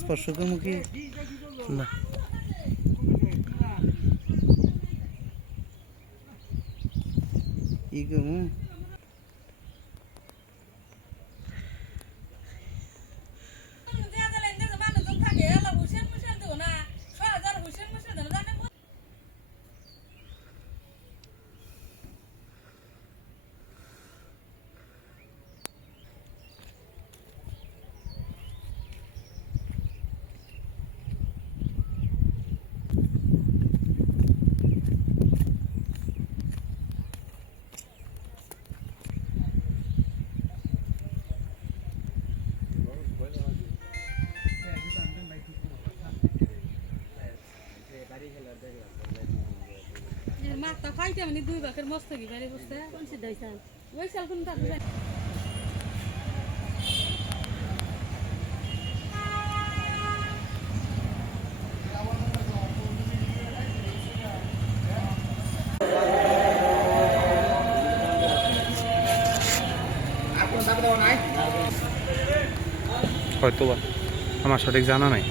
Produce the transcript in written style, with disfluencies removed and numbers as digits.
স্পর্শ করবো কি না? কি করবো? মাথা খাইতে মানে দুই বাকের মস্ত কি বাইরে বসতে কোন সিদ্ধ হইছান ওই সাল কোন তাকে হয়তো বা আমার সঠিক জানা নাই।